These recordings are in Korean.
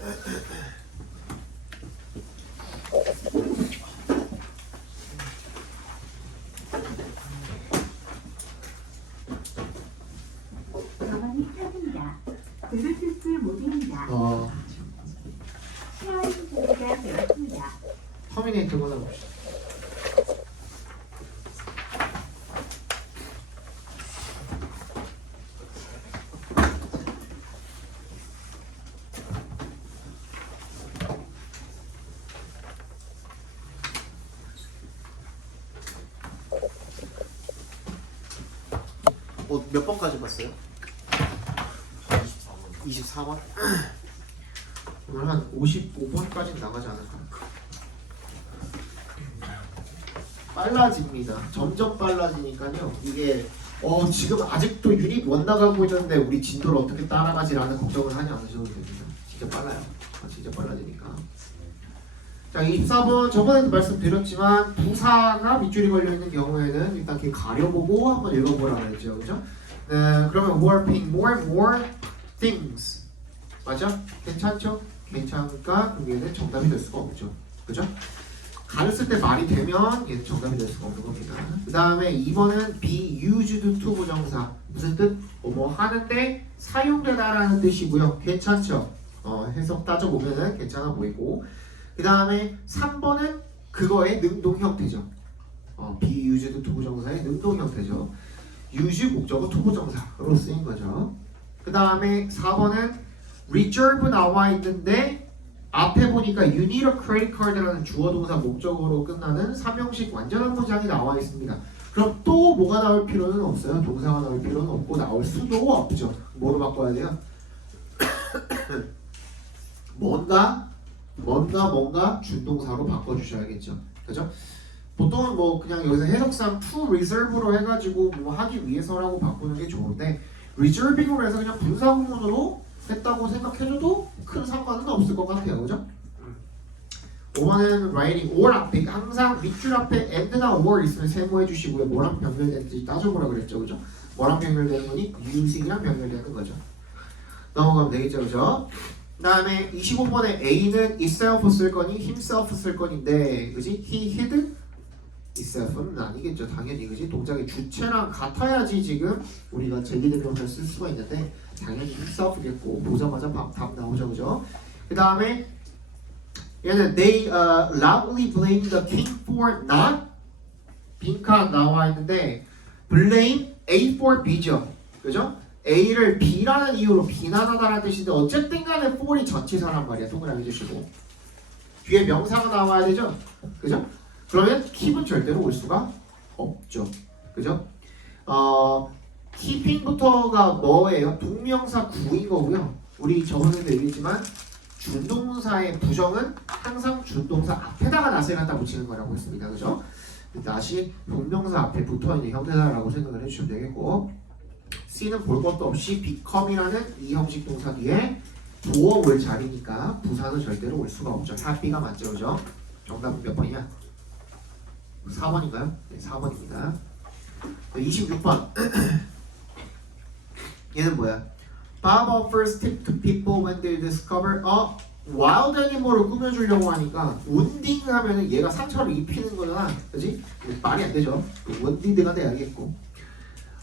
가만히 펴진다. 블루투스 모드입니다. 샤워기 소리가 들었습니다. 터미네이터보다 봅시다. 몇 번까지 봤어요? 24번? 오늘 한 55번까지 나가지 않을까? 빨라집니다. 점점 빨라지니까요. 이게 지금 아직도 유닛 원 나가고 있는데 우리 진도를 어떻게 따라가지라는 걱정을 하지 않으셔도 됩니다. 진짜 빨라요. 진짜 빨라지니까. 자, 24번 저번에도 말씀드렸지만 부사가 밑줄이 걸려있는 경우에는 일단 이렇게 가려보고 한번 읽어보라 그랬죠. 그죠? 네, 그러면 warping more and more things. 맞아? 괜찮죠? 괜찮으니까 그게는 정답이 될 수가 없죠. 그죠? 가렸을 때 말이 되면 얘는 정답이 될 수가 없는 겁니다. 그 다음에 2번은 be used to 부정사. 무슨 뜻? 뭐 하는데 사용되다라는 뜻이고요. 괜찮죠? 해석 따져보면은 괜찮아 보이고. 그 다음에 3번은 그거의 능동 형태죠. be used to 부정사의 능동 형태죠. use 목적어 to 부정사로 쓰인 거죠. 그 다음에 4번은 reserve 나와 있는데 앞에 보니까 you need a credit card라는 주어 동사 목적어로 끝나는 3형식 완전한 문장이 나와 있습니다. 그럼 또 뭐가 나올 필요는 없어요. 동사가 나올 필요는 없고 나올 수도 없죠. 뭐로 바꿔야 돼요? 뭔가 준동사로 바꿔주셔야겠죠. 그죠? 보통은 뭐 그냥 여기서 해석상 to reserve로 해가지고 뭐 하기 위해서라고 바꾸는 게 좋은데 reserving으로 해서 그냥 분사구문으로 했다고 생각해줘도 큰 상관은 없을 것 같아요. 그죠? 5번은 writing or 앞에 항상 밑줄 앞에 and나 or 있으면 세모해 주시고요. 뭐랑 병렬되는지 따져보라 그랬죠. 그죠? 뭐랑 병렬되는 거니? using이랑 병렬되는 거죠. 넘어가면 되겠죠. 그죠? 그 다음에 25번에 A는 itself 쓸 거니 himself 쓸 거니인데 그지? he, hid, itself는 아니겠죠. 당연히 그지? 동작의 주체랑 같아야지 지금 우리가 제기대명사를 쓸 수가 있는데 당연히 himself겠고 보자마자 답 나오죠. 그죠? 그 다음에 얘는 they loudly blame the king for not 빈칸 나와 있는데 blame A for B죠. 그죠? A를 B라는 이유로 비난하다라는 뜻인데 어쨌든 간에 for이 전치사란 말이야. 동그라미 주시고 뒤에 명사가 나와야 되죠. 그죠? 그러면 keep은 절대로 올 수가 없죠. 그죠? keeping부터가 뭐예요? 동명사 구인 거고요. 우리 저번에도 얘기했지만 준동사의 부정은 항상 준동사 앞에다가 낫을 갖다 붙이는 거라고 했습니다. 그죠? 낫이 동명사 앞에 붙어있는 형태다라고 생각을 해주시면 되겠고 C는 볼 것도 없이 become이라는 이 형식 동사 뒤에 도어 올 자리니까 부사는 절대로 올 수가 없죠. Happy가 맞죠. 그죠? 정답은 몇 번이냐? 4번인가요? 네, 4번입니다. 26번 얘는 뭐야? Bob offers tip to people when they discover a wild animal을 꾸며주려고 하니까 wounding 하면은 얘가 상처를 입히는 거잖아. 그지? 말이 안 되죠. wounded가 돼야겠고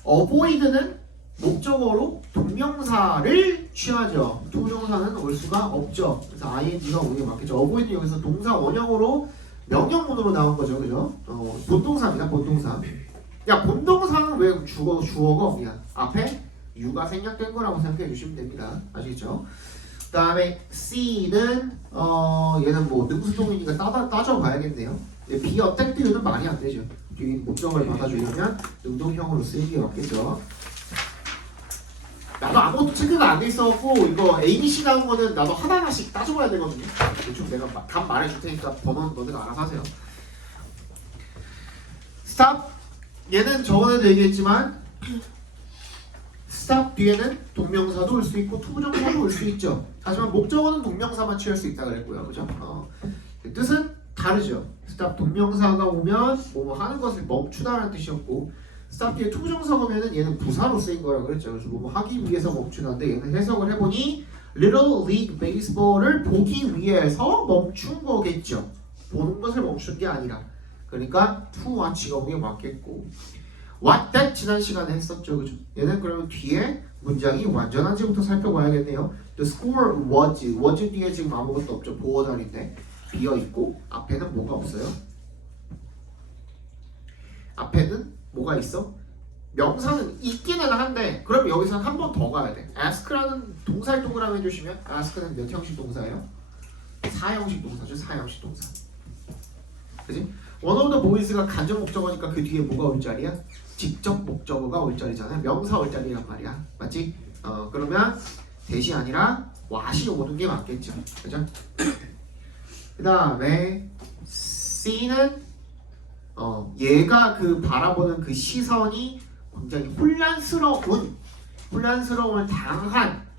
avoid는 목적어로 동명사를 취하죠. 투부정사는 올 수가 없죠. 그래서 ing가 오는 게 맞겠죠. avoid는 여기서 동사 원형으로 명령문으로 나온 거죠. 그죠? 본동사입니다. 본동사. 야, 본동사는 왜 주어가 없냐? 앞에 유가 생략된 거라고 생각해 주시면 됩니다. 아시겠죠? 그 다음에 C는 얘는 뭐 능수동이니까 따져봐야겠네요. 비어택티브는 말이 안 되죠. 뒤에 목적을 받아주려면 능동형으로 쓰이는 게 맞겠죠. 나도 아무것도 체크가 안 돼 있어갖고 이거 ABC 나온 거는 나도 하나하나씩 따져봐야 되거든요. 대충 내가 답 말해줄 테니까 번호는 너네가 알아서 하세요. stop 얘는 저번에도 얘기했지만 stop 뒤에는 동명사도 올 수 있고 투부정사도 올 수 있죠. 하지만 목적어는 동명사만 취할 수 있다 그랬고요. 그죠? 뜻은 다르죠. stop 동명사가 오면 뭐 하는 것을 멈추다라는 뜻이었고 stop 뒤에 투부정사가 오면은 얘는 부사로 쓰인 거라고 그랬죠. 그래서 뭐 하기 위해서 멈추다인데 얘는 해석을 해보니 Little League Baseball을 보기 위해서 멈춘 거겠죠. 보는 것을 멈춘 게 아니라. 그러니까 to watch가 보기 맞겠고. What that 지난 시간에 했었죠, 그죠? 얘는 그러면 뒤에 문장이 완전한지부터 살펴봐야겠네요. The score was 뒤에 지금 아무것도 없죠. 보어 자리인데 비어 있고 앞에는 뭐가 없어요? 앞에는 뭐가 있어? 명사는 있기는 한데 그럼 여기서 한 번 더 가야 돼. ask라는 동사의 동그라미 해주시면 ask는 몇 형식 동사예요? 4형식 동사죠. 4형식 동사. 그지? One of the boys가 간접 목적어니까 그 뒤에 뭐가 올 자리야? 직접 목적어가 올 자리잖아요. 명사 올 자리란 말이야. 맞지? 그러면 대시 아니라 what이 오는 게 맞겠죠. 그죠? 그 다음에 C는 얘가 그 바라보는 그 시선이 굉장히 혼란스러움을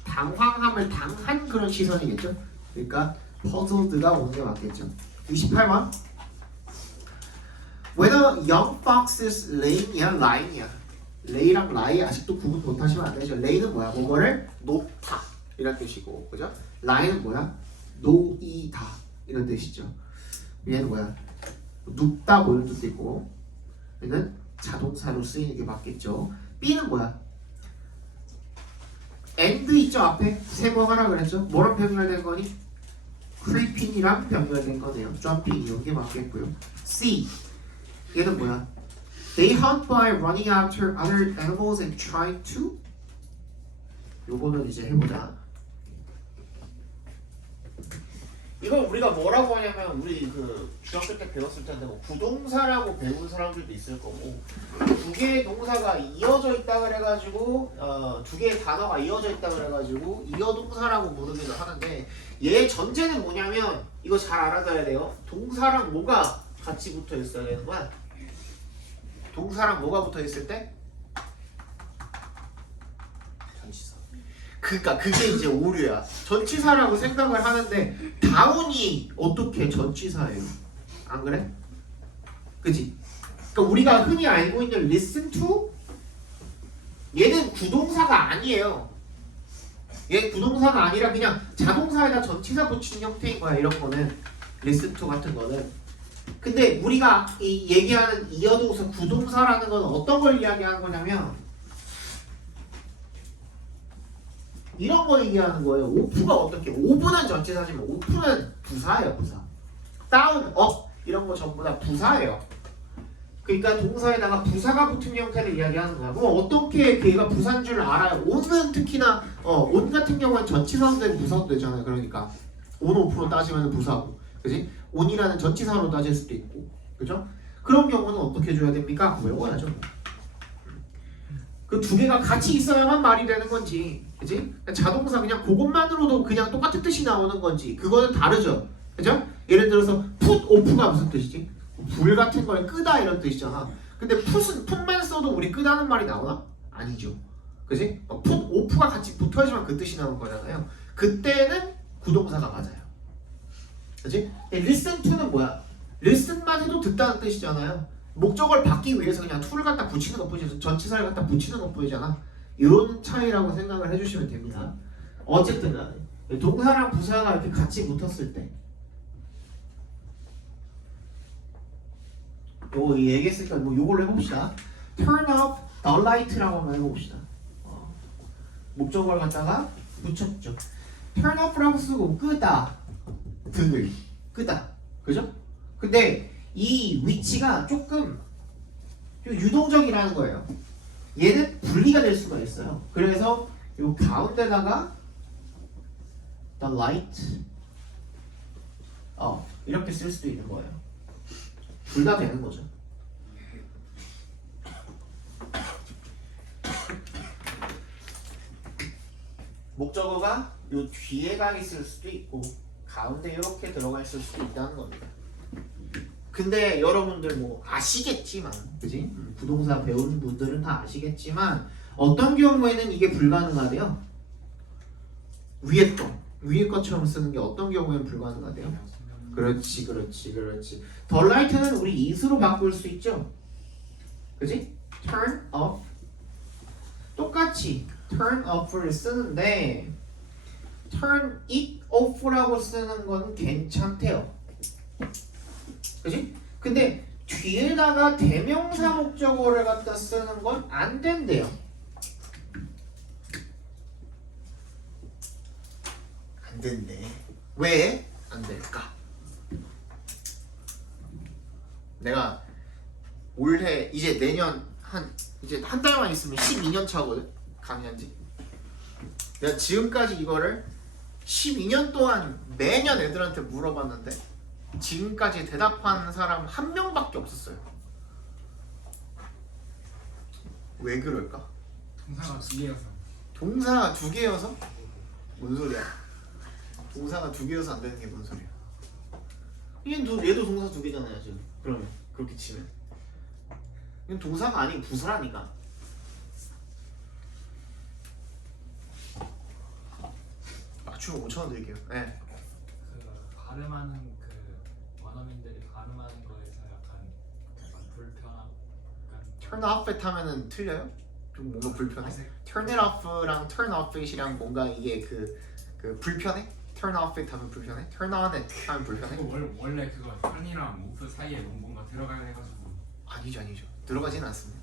당황함을 당한 그런 시선이겠죠. 그러니까 puzzled가 오는 게 맞겠죠. 28번. When a young fox is laying이야, lying이야. lay랑 lie 아직도 구분 못하시면 안 되죠. lay는 뭐야? 뭐뭐를 놓다 이런 뜻이고, 그죠? lie는 뭐야? 놓이다 이런 뜻이죠. 얘는 뭐야? 눕다 뭐 이런 뜻도 있고, 얘는 자동사로 쓰이는 게 맞겠죠. B는 뭐야? and 있죠 앞에 세모하라 그랬죠. 뭐랑 병렬된 거니? creeping이랑 병렬된 거네요. jumping 이런 게 맞겠고요. C 얘는 뭐야? They hunt by running after other animals and trying to. 요거는 이제 해보자. 이걸 우리가 뭐라고 하냐면 우리 그 중학교 때 배웠을 텐데 뭐 부동사라고 배운 사람들도 있을 거고 두 개의 동사가 이어져 있다 그래가지고 두 개의 단어가 이어져 있다 그래가지고 이어동사라고 부르기도 하는데 얘 전제는 뭐냐면 이거 잘 알아둬야 돼요. 동사랑 뭐가 같이 붙어 있어야 되는 거야. 동사랑 뭐가 붙어 있을 때? 전치사. 그러니까 그게 이제 오류야. 전치사라고 생각을 하는데 다운이 어떻게 전치사예요? 안 그래? 그지? 그러니까 우리가 흔히 알고 있는 listen to 얘는 구동사가 아니에요. 얘 구동사가 아니라 그냥 자동사에다 전치사 붙이는 형태인 거야. 이런 거는 listen to 같은 거는. 근데 우리가 이 얘기하는 이어동사 구동사라는 건 어떤 걸 이야기하는 거냐면 이런 거 얘기하는 거예요. 오프가 어떻게? 오브는 전치사지만 오프는 부사예요. 부사. 다운, 업 이런 거 전부 다 부사예요. 그러니까 동사에다가 부사가 붙은 형태를 이야기하는 거야. 그럼 어떻게 걔가 부사인 줄 알아요? 온은 특히나 온 같은 경우는 전치사도 되고 부사도 되잖아요. 그러니까 온 오프로 따지면 부사고, 그지? 온이라는 전치사로 따질 수도 있고, 그죠? 그런 경우는 어떻게 줘야 됩니까? 외워야죠. 그 두 개가 같이 있어야만 말이 되는 건지, 그지? 자동사 그냥 그것만으로도 그냥 똑같은 뜻이 나오는 건지, 그거는 다르죠, 그죠? 예를 들어서 put off가 무슨 뜻이지? 불 같은 걸 끄다 이런 뜻이잖아. 근데 put만 써도 우리 끄다는 말이 나오나? 아니죠, 그지? put off가 같이 붙어야지만 그 뜻이 나오는 거잖아요. 그때는 구동사가 맞아요. 그치? listen to는 뭐야? listen만 해도 듣다는 뜻이잖아요. 목적을 받기 위해서 그냥 to를 갖다 붙이는 것뿐이지 전치사를 갖다 붙이는 것뿐이잖아. 이런 차이라고 생각을 해주시면 됩니다. 어쨌든 간에 동사랑 부사가 이렇게 같이 붙었을 때 요거 얘기했으니까 뭐 요걸로 해봅시다. turn off the light라고 한번 해봅시다. 목적어를 갖다가 붙였죠. turn off라고 쓰고 끄다 등을 끄다, 그죠? 근데 이 위치가 조금 유동적이라는 거예요. 얘는 분리가 될 수가 있어요. 그래서 요 가운데다가 the light 이렇게 쓸 수도 있는 거예요. 둘 다 되는 거죠. 목적어가 요 뒤에 가 있을 수도 있고 가운데 이렇게 들어가 있을 수도 있다는 겁니다. 근데 여러분들 뭐 아시겠지만, 그지? 부동사 배운 분들은 다 아시겠지만 어떤 경우에는 이게 불가능하대요. 위에 것처럼 쓰는 게 어떤 경우에는 불가능하대요. 그렇지. The light는 우리 is로 바꿀 수 있죠. 그지? turn off 똑같이 turn off를 쓰는데 turn it off라고 쓰는 건 괜찮대요. 그지? 근데 뒤에다가 대명사 목적어를 갖다 쓰는 건 안 된대요. 안 된대. 왜 안 될까? 내가 올해 이제 내년 이제 한 달만 있으면 12년 차거든. 강의한지. 내가 지금까지 이거를 12년 동안 매년 애들한테 물어봤는데 지금까지 대답한 사람 한 명밖에 없었어요. 왜 그럴까? 동사가 2개여서. 동사가 2개여서? 뭔 소리야? 동사가 2개여서 안 되는 게 뭔 소리야? 얘도 동사 2개잖아요 지금. 그러면 그렇게 치면 이건 동사가 아닌 부사라니까. 맞추면 5,000원 드릴게요. 네. 그 발음하는 그 원어민들이 발음하는 거에서 약간 불편한. turn off it 하면은 틀려요? 좀 뭔가 불편해? 아색. turn it off랑 turn off it이랑 뭔가 이게 그 불편해? turn off it 하면 불편해? turn on it 하면 불편해? 그거 원래 그거 턴이랑 목표 사이에 뭔가 들어가야 해가지고. 아니죠. 들어가진 않습니다.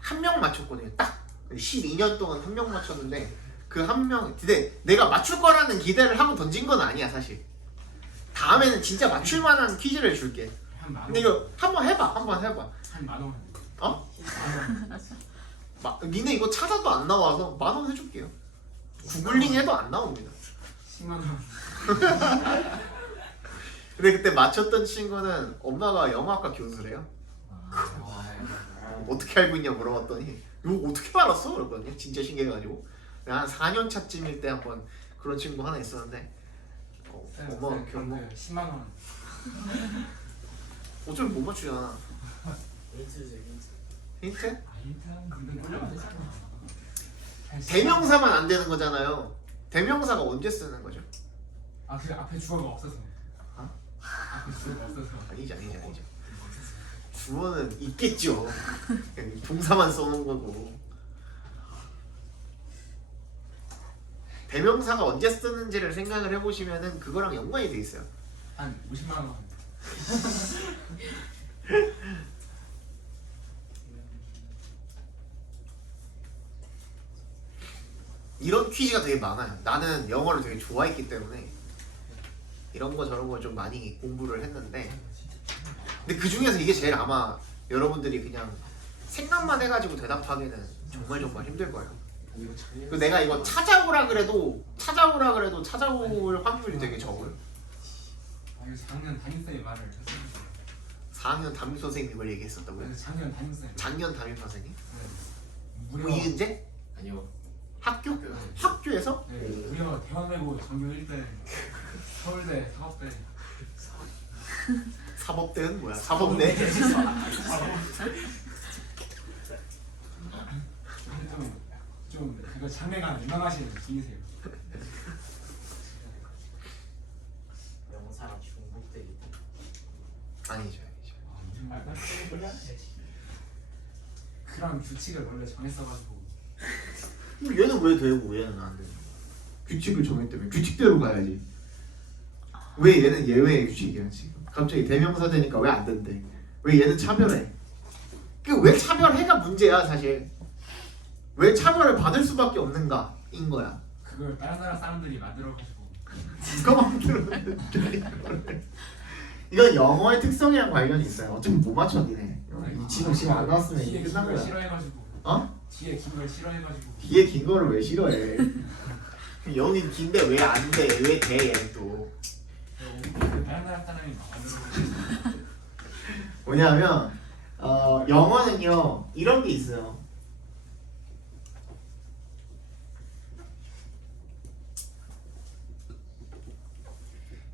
한 명 맞췄거든요. 딱 12년 동안 한 명 맞췄는데 그 한 명 근데 내가 맞출 거라는 기대를 하고 던진 건 아니야 사실. 다음에는 진짜 맞출 만한 퀴즈를 줄게. 한 만 원. 근데 이거 한번 해봐. 한 만 원. 어? 만 원. 니네 이거 찾아도 안 나와서 10,000원 해줄게요. 구글링 해도 안 나옵니다. 10만 원. 근데 그때 맞췄던 친구는 엄마가 영어학과 교수래요. 어떻게 알고 있냐 물어봤더니 이거 어떻게 알았어? 그랬거든요. 진짜 신기해가지고 한 4년 차쯤일 때 한번 그런 친구 하나 있었는데 엄마가 결국 10만 원. 어차피 못 맞추잖아. 힌트? 일단 근데 놀려면 되잖아. 대명사만 안 되는 거잖아요. 대명사가 언제 쓰는 거죠? 그 앞에 주어가 없어서. 어? 앞에 주어가 없어서. 아니죠. 주어는 있겠죠. 동사만 써놓은 거고. 대명사가 언제 쓰는지를 생각을 해보시면은 그거랑 연관이 돼 있어요. 한 50만 원. 이런 퀴즈가 되게 많아요. 나는 영어를 되게 좋아했기 때문에 이런 거 저런 거 좀 많이 공부를 했는데 근데 그 중에서 이게 제일 아마 여러분들이 그냥 생각만 해가지고 대답하기는 정말 힘들 거예요. 그리고 내가 이거 찾아오라 그래도 찾아올 확률이 되게 적어요. 이거 작년 담임쌤이 말을 했었는데. 4학년 담임 선생님이 이걸 얘기했었다고요? 작년 담임쌤. 작년 담임 선생님? 무려 이은재? 아니요. 학교? 학교에서? 네, 무려 대학내고 전교 1대 서울대 사업대. 사법대는 뭐야? 사법대? 좀 그거 장래가 유명하신 분이세요. 영사가 중복되기 아니죠. 무슨 말까? 그런 규칙을 원래 정했어가지고. 얘는 왜 되고 얘는 안 되고? 규칙을 정했다면 규칙대로 가야지. 왜 얘는 예외의 규칙이야 지금? 갑자기 대명사 되니까 왜 안 된대? 왜 얘는 차별해? 그 왜 차별해가 문제야 사실. 왜 차별을 받을 수밖에 없는가인 거야. 그걸 다른 나라 사람들이 만들어가지고. 누가 만들었는데? 이건 영어의 특성이랑 관련이 있어요. 어차피 못 맞췄긴 해. 이 지금 안 나왔으면 이게 뒤에 끝난 긴 걸 거야. 싫어해가지고. 어? 뒤에 긴 걸 싫어해가지고. 뒤에 긴 거를 왜 싫어해? 영이 긴데 왜 안 돼? 왜 돼? 얘는 또 다른 나라 사람이 만들어가지고. 뭐냐면 영어는요 이런 게 있어요.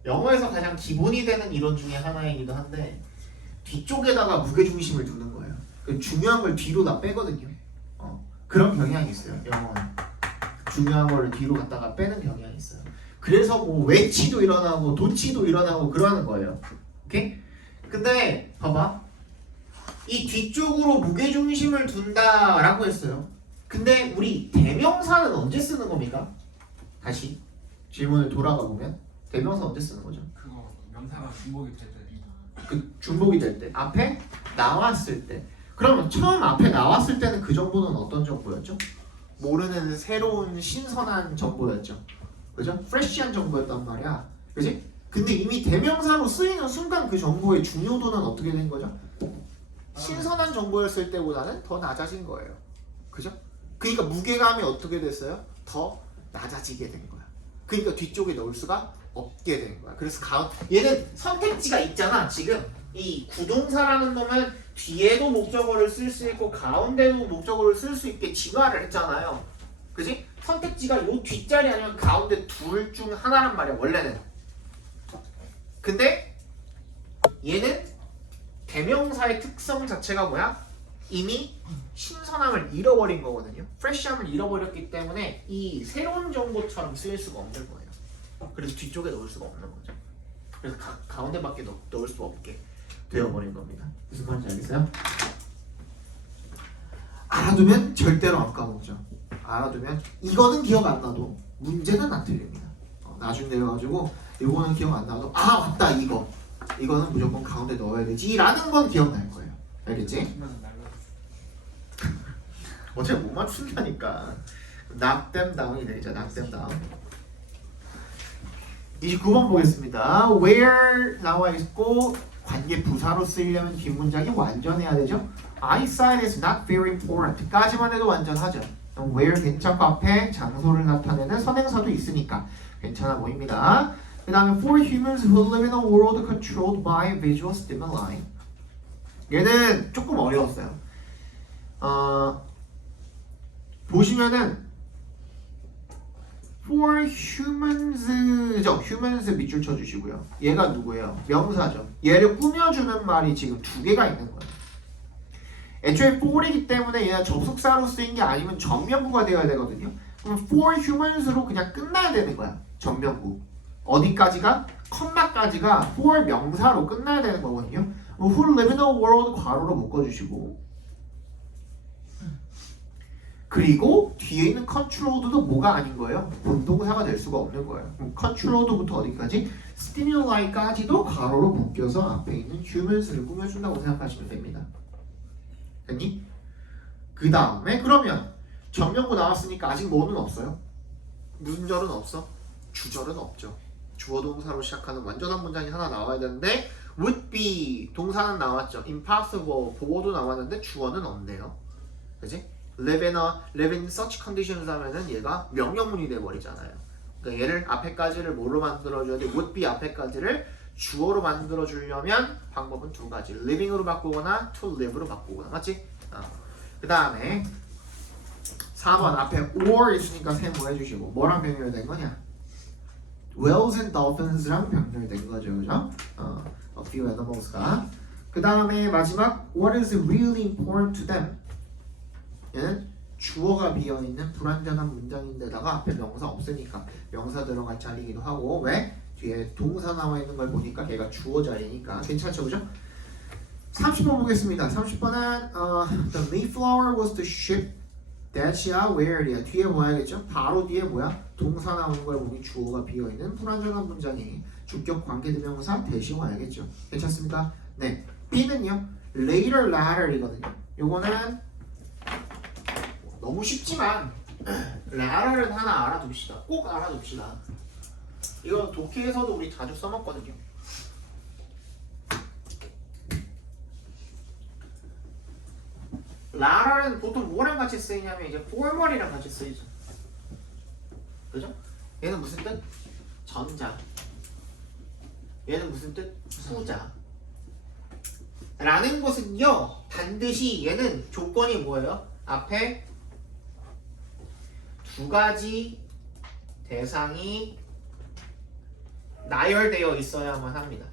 영어에서 가장 기본이 되는 이론 중에 하나이기도 한데 뒤쪽에다가 무게중심을 두는 거예요. 중요한 걸 뒤로 다 빼거든요. 그런 경향이 있어요. 영어는 중요한 걸 뒤로 갖다가 빼는 경향이 있어요. 그래서 뭐 외치도 일어나고 도치도 일어나고 그러는 거예요. 오케이? 근데 봐봐, 이 뒤쪽으로 무게중심을 둔다라고 했어요. 근데 우리 대명사는 언제 쓰는 겁니까? 다시 질문을 돌아가 보면 대명사 언제 쓰는 거죠? 그거 명사가 중복이 될 때. 그 중복이 될 때, 앞에 나왔을 때. 그러면 처음 앞에 나왔을 때는 그 정보는 어떤 정보였죠? 모르는 새로운 신선한 정보였죠. 그죠? 프레시한 정보였단 말이야. 그지? 근데 이미 대명사로 쓰이는 순간 그 정보의 중요도는 어떻게 된 거죠? 신선한 정보였을 때보다는 더 낮아진 거예요. 그죠? 그러니까 무게감이 어떻게 됐어요? 더 낮아지게 된 거야. 그러니까 뒤쪽에 넣을 수가 없게 된 거야. 그래서 얘는 선택지가 있잖아. 지금 이 구동사라는 놈은 뒤에도 목적어를 쓸 수 있고 가운데도 목적어를 쓸 수 있게 진화를 했잖아요. 그지? 선택지가 요 뒷자리 아니면 가운데 둘 중 하나란 말이야 원래는. 근데 얘는 대명사의 특성 자체가 뭐야? 이미 신선함을 잃어버린 거거든요. 프레시함을 잃어버렸기 때문에 이 새로운 정보처럼 쓰일 수가 없는 거예요. 그래서 뒤쪽에 넣을 수가 없는 거죠. 그래서 가운데밖에 넣을 수 없게 되어버린 겁니다. 무슨 말인지 알겠어요? 알아두면 절대로 안 까먹죠. 알아두면 이거는 기억 안 나도 문제는 안 틀립니다. 나중에 내려가지고 이거는 기억 안 나도 아 맞다 이거는 무조건 가운데 넣어야 되지 라는 건 기억날 거예요. 알겠지? 어차피 못 맞춘다니까. knock them down이 되죠. knock them down. 29번 보겠습니다. where 나와 있고 관계 부사로 쓰이려면 뒷문장이 완전해야 되죠. eyesight is not very important 까지만 해도 완전하죠. where 괜찮고 앞에 장소를 나타내는 선행사도 있으니까 괜찮아 보입니다. 그 다음에 for humans who live in a world controlled by visual stimuli 얘는 조금 어려웠어요. 보시면은 for humans죠. humans 밑줄 쳐주시고요. 얘가 누구예요? 명사죠. 얘를 꾸며주는 말이 지금 두 개가 있는 거예요. 애초에 for이기 때문에 얘가 접속사로 쓰인 게 아니면 전명구가 되어야 되거든요. 그럼 for humans로 그냥 끝나야 되는 거야. 전명구. 어디까지가? 컴마까지가 for 명사로 끝나야 되는 거거든요. who live in a world 괄호로 묶어주시고 그리고 뒤에 있는 controlled도 뭐가 아닌 거예요? 본동사가 될 수가 없는 거예요. 그럼 controlled부터 어디까지? stimuli,까지도 괄호로 묶여서 앞에 있는 humans를 꾸며준다고 생각하시면 됩니다. 됐니? 그 다음에 그러면 전명구 나왔으니까 아직 뭐는 없어요? 무슨 절은 없어? 주절은 없죠. 주어 동사로 시작하는 완전한 문장이 하나 나와야 되는데 would be 동사는 나왔죠. impossible 보어도 나왔는데 주어는 없네요. 그치? live in such conditions 하면은 얘가 명령문이 돼버리잖아요. 그러니까 얘를 앞에까지를 뭐로 만들어줘야 돼? would be 앞에까지를 주어로 만들어주려면 방법은 두 가지. living으로 바꾸거나 to live로 바꾸거나. 맞지? 그 다음에 4번 앞에 or 있으니까 세모 해주시고 뭐랑 병렬된 거냐? whales and dolphins랑 병렬된 거죠. 그죠? a few animals가. 그 다음에 마지막 what is really important to them? 얘는 주어가 비어있는 불완전한 문장인데다가 앞에 명사 없으니까 명사 들어갈 자리이기도 하고 왜? 뒤에 동사 나와 있는 걸 보니까 걔가 주어 자리니까 괜찮죠? 그죠? 30번 보겠습니다. 30번은 The Mayflower was the ship that이야 where이야 뒤에 뭐 해야겠죠? 바로 뒤에 뭐야? 동사 나오는 걸 보니 주어가 비어있는 불완전한 문장이 주격 관계대명사 대신 와야겠죠. 괜찮습니까? 네. B는요 later latter이거든요. 요거는 너무 쉽지만 latter는 하나 알아둡시다. 꼭 알아둡시다. 이건 독해에서도 우리 자주 써먹거든요. latter는 보통 뭐랑 같이 쓰이냐면 이제 formal이랑 같이 쓰이죠. 그죠? 얘는 무슨 뜻? 전자. 얘는 무슨 뜻? 후자. 라는 것은요 반드시 얘는 조건이 뭐예요? 앞에 두 가지 대상이 나열되어 있어야만 합니다.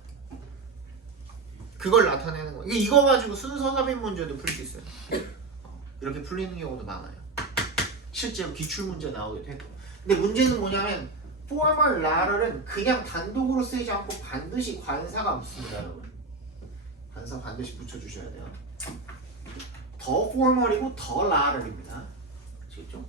그걸 나타내는 거. 이거 가지고 순서 삽입 문제도 풀 수 있어요. 이렇게 풀리는 경우도 많아요. 실제로 기출 문제 나오기도 했고. 근데 문제는 뭐냐면 formal latter은 그냥 단독으로 쓰이지 않고 반드시 관사가 붙습니다, 여러분. 관사 반드시 붙여주셔야 돼요. 더 formal이고 더 latter입니다. 아시겠죠?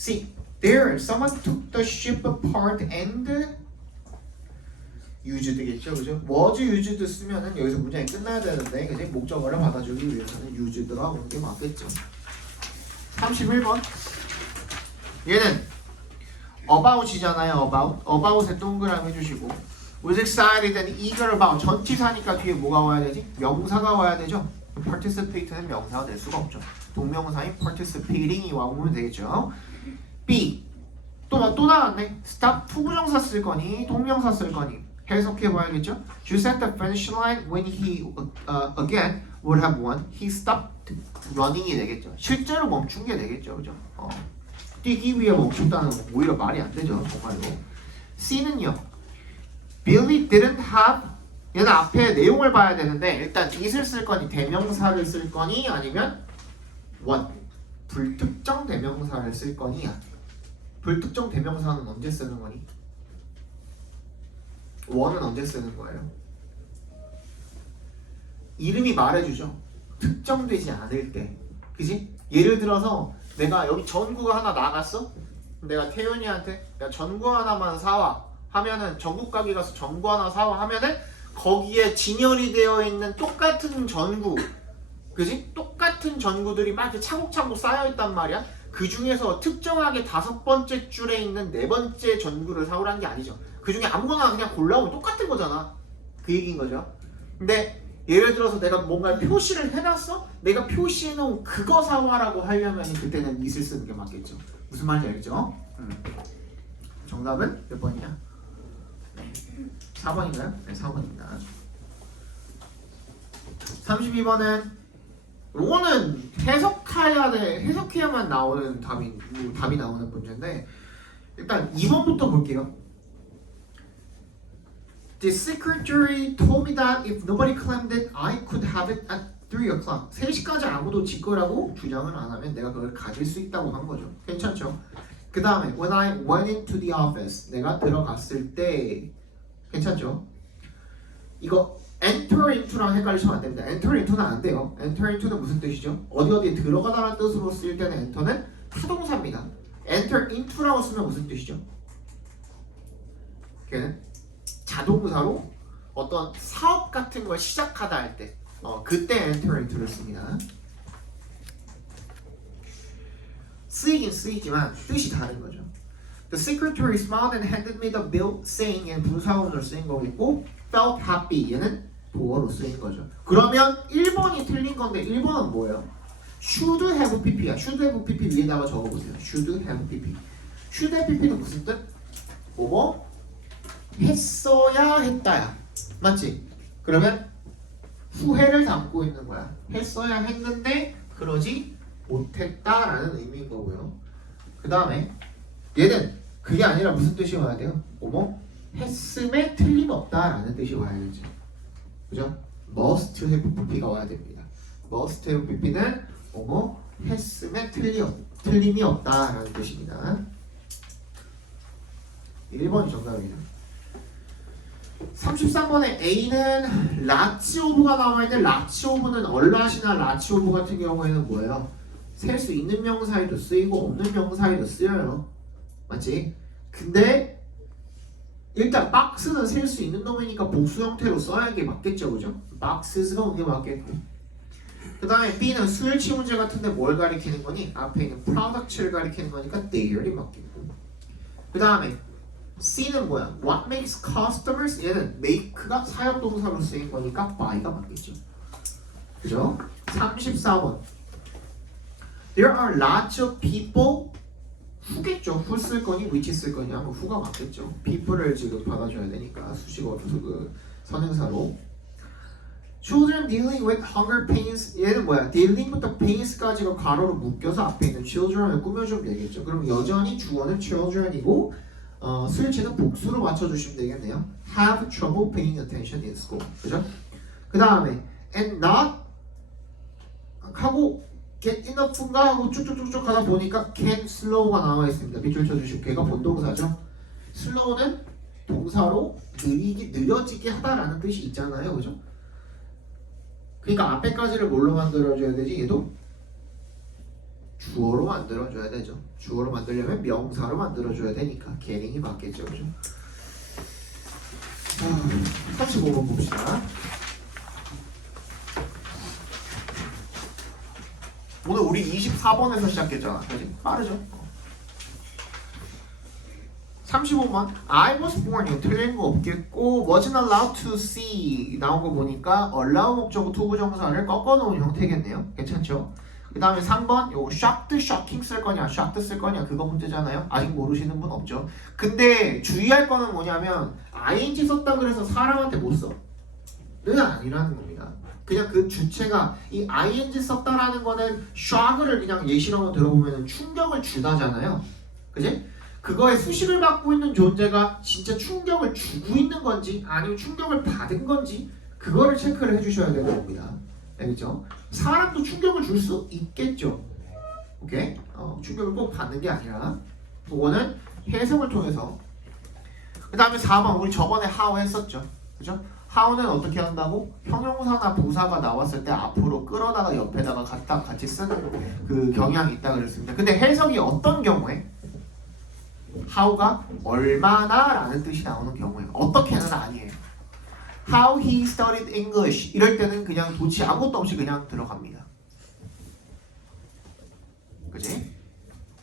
C. There, someone took the ship apart and used겠죠, 그죠? was used 쓰면은 여기서 문장이 끝나야 되는데, 그지? 목적어를 받아주기 위해서는 used가 오는 게 맞겠죠. 31번. 얘는 about이잖아요. about에 동그라미 해주시고 was excited and eager about 전치사니까 뒤에 뭐가 와야 되지? 명사가 와야 되죠. participate는 명사가 될 수가 없죠. 동명사인 participating이 와오면 되겠죠. B. 또 나왔네. stop 투부정사 쓸 거니 동명사 쓸 거니 해석해 봐야겠죠. You set the finish line when he again would have won. He stopped running이 되겠죠. 실제로 멈춘 게 되겠죠, 그죠? 뛰기 위해 멈췄다는 건 오히려 말이 안 되죠, 정말로. C는요. Billy didn't have. 얘는 앞에 내용을 봐야 되는데 일단 it을 쓸 거니 대명사를 쓸 거니 아니면 what 불특정 대명사를 쓸 거니. 불특정 대명사는 언제 쓰는 거니? 원은 언제 쓰는 거예요? 이름이 말해주죠. 특정되지 않을 때, 그지? 예를 들어서 내가 여기 전구가 하나 나갔어? 내가 태윤이한테 야 전구 하나만 사와 하면은 전구 가게 가서 전구 하나 사와 하면은 거기에 진열이 되어 있는 똑같은 전구, 그지? 똑같은 전구들이 막 이렇게 차곡차곡 쌓여 있단 말이야. 그 중에서 특정하게 5번째 줄에 있는 4번째 전구를 사오라는 게 아니죠. 그 중에 아무거나 그냥 골라오면 똑같은 거잖아. 그 얘기인 거죠. 근데 예를 들어서 내가 뭔가 표시를 해놨어? 내가 표시해놓은 그거 사와라고 하려면 그때는 it을 쓰는 게 맞겠죠. 무슨 말인지 알겠죠? 정답은 몇 번이냐? 4번인가요? 네, 4번입니다. 32번은 요거는 해석해야만 나오는 답이 나오는 문제인데 일단 2번부터 볼게요. The secretary told me that if nobody claimed it, I could have it at 3 o'clock. 3시까지 아무도 지 거라고 주장을 안 하면 내가 그걸 가질 수 있다고 한 거죠. 괜찮죠? 그 다음에 when I went into the office, 내가 들어갔을 때 괜찮죠? 이거 enter into랑 헷갈리시면 안 됩니다. enter into는 안 돼요. enter into는 무슨 뜻이죠? 어디에 들어가다라는 뜻으로 쓰일 때는 enter는 타동사입니다. enter into라고 쓰면 무슨 뜻이죠? 걔는 자동사로 어떤 사업 같은 걸 시작하다 할 때 그때 enter into를 씁니다. 쓰이긴 쓰이지만 뜻이 다른 거죠. The secretary smiled and handed me the bill saying 얘는 분사원으로 쓰인 거겠고 felt happy 얘는 도어로 쓰인 거죠. 그러면 1번이 틀린 건데 1번은 뭐예요? should have pp야. should have pp 위에다가 적어보세요. should have pp. should have pp는 무슨 뜻? 뭐뭐? 했어야 했다야. 맞지? 그러면 후회를 담고 있는 거야. 했어야 했는데 그러지 못했다라는 의미인 거고요. 그 다음에 얘는 그게 아니라 무슨 뜻이 와야 돼요? 뭐뭐? 했음에 틀림없다라는 뜻이 와야겠죠. 그죠? must have pp가 와야 됩니다. must have pp는 뭐뭐? 했음에 틀림이 없다라는 뜻입니다. 1번이 정답입니다. 33번에 A는 라치 오브가 나와있는데 라치 오브는 얼라시나 라치 오브 같은 경우에는 뭐예요? 셀 수 있는 명사에도 쓰이고 없는 명사에도 쓰여요. 맞지? 근데 일단 박스는 셀 수 있는 놈이니까 복수 형태로 써야 하는 게 맞겠죠, 그죠? 박스가 오는 게 맞겠고. 그 다음에 B는 수일치 문제 같은데 뭘 가리키는 거니? 앞에 있는 product를 가리키는 거니까 there이 맞겠고. 그 다음에 C는 뭐야? What makes customers? 얘는 make가 사역동사로 쓰인 거니까 buy가 맞겠죠. 그죠? 34번. There are lots of people. 후겠죠. who 쓸 거니? which 쓸 거니? 하면 who가 맞겠죠. people를 지금 받아줘야 되니까 수식어 그 선행사로. Children dealing with hunger pains. 얘는 뭐야? dealing부터 pains까지가 괄호로 묶여서 앞에 있는 children을 꾸며주면 되겠죠. 그럼 여전히 주어는 children이고 수일치는 복수로 맞춰주시면 되겠네요. Have trouble paying attention in school. 그죠? 그 다음에 and not 하고 get enough인가 하고 쭉쭉쭉쭉 가다 보니까 can slow가 나와 있습니다. 밑줄 쳐주시고 걔가 본동사죠. slow는 동사로 느려지게 하다라는 뜻이 있잖아요. 그죠? 그러니까 앞에까지를 뭘로 만들어줘야 되지? 얘도 주어로 만들어줘야 되죠. 주어로 만들려면 명사로 만들어줘야 되니까 getting이 맞겠죠, 그죠? 35번 봅시다. 오늘 우리 24번에서 시작했잖아, 그지? 빠르죠? 35번 I was born 이거 틀린 거 없겠고 wasn't allowed to see 나온 거 보니까 allow 목적어 투부정사를 꺾어놓은 형태겠네요. 괜찮죠? 그 다음에 3번 요거 shocked, shocking 쓸 거냐 shocked 쓸 거냐 그거 문제잖아요. 아직 모르시는 분 없죠. 근데 주의할 거는 뭐냐면 ing 썼다 그래서 사람한테 못 써. 는 아니라는 겁니다. 그냥 그 주체가 이 ing 썼다라는 거는 shock를 그냥 예시로 들어보면 충격을 주다잖아요. 그지? 그거에 수식을 받고 있는 존재가 진짜 충격을 주고 있는 건지 아니면 충격을 받은 건지 그거를 체크를 해주셔야 되는 겁니다. 알겠죠? 사람도 충격을 줄 수 있겠죠. 오케이? 충격을 꼭 받는 게 아니라 그거는 해석을 통해서. 그 다음에 4번 우리 저번에 how 했었죠. 그죠? how는 어떻게 한다고? 형용사나 부사가 나왔을 때 앞으로 끌어다가 옆에다가 갖다 같이 쓰는 그 경향이 있다 그랬습니다. 근데 해석이 어떤 경우에? how가 얼마나 라는 뜻이 나오는 경우에 어떻게는 아니에요. How he studied English 이럴 때는 그냥 도치 아무것도 없이 그냥 들어갑니다. 그지?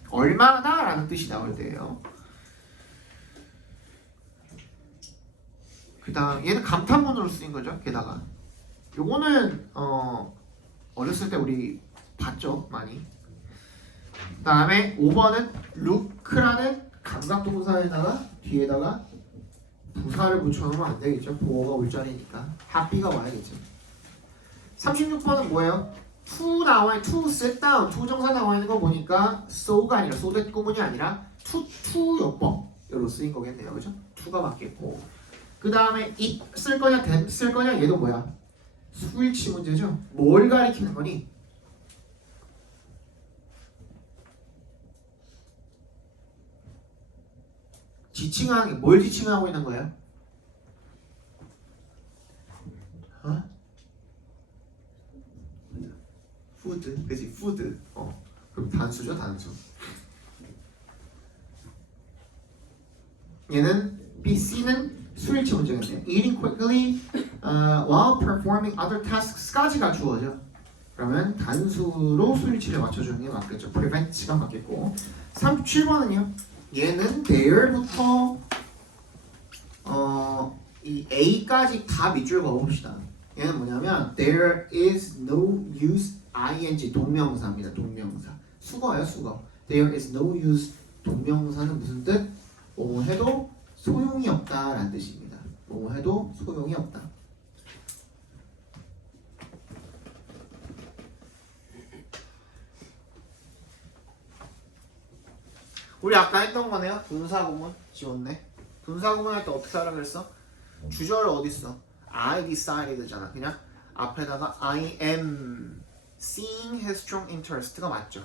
얼마나 라는 뜻이 나올 때예요. 그 다음 얘는 감탄문으로 쓰인 거죠. 게다가 요거는 어렸을 때 우리 봤죠 많이. 그 다음에 5번은 look라는 감각동사에다가 뒤에다가 부사를 붙여놓으면 안 되겠죠. 보어가 올 자리니까 happy가 와야겠죠. 36번은 뭐예요? to 나와 있는 to sit down to 정사 나와 있는 거 보니까 so가 아니라 so that 구문이 아니라 to 요법으로 쓰인 거겠네요. 그죠? to가 맞겠고 그 다음에 it 쓸 거냐 them 쓸 거냐 얘도 뭐야? 수일치 문제죠. 뭘 가리키는 거니? 지칭하는 뭘 지칭하고 있는 거예요? 푸드, 그치? 푸드. 그럼 단수죠, 단수. 얘는 B, C는 수일치 문제겠네요. Eating quickly while performing other tasks까지가 주어져. 그러면 단수로 수일치를 맞춰주는 게 맞겠죠. prevent가 맞겠고. 37번은요. 얘는 there부터 이 A까지 다 밑줄 그어봅시다. 얘는 뭐냐면 there is no use ing 동명사입니다. 동명사. 수거예요, 수거. There is no use 동명사는 무슨 뜻? 뭐뭐 해도 소용이 없다라는 뜻입니다. 뭐뭐 해도 소용이 없다. 우리 아까 했던 거네요. 분사구문 지웠네. 분사구문 할 때 어떻게 하라 그랬어? 주절 어디 있어? I decided잖아. 그냥 앞에다가 I am seeing his strong interest가 맞죠.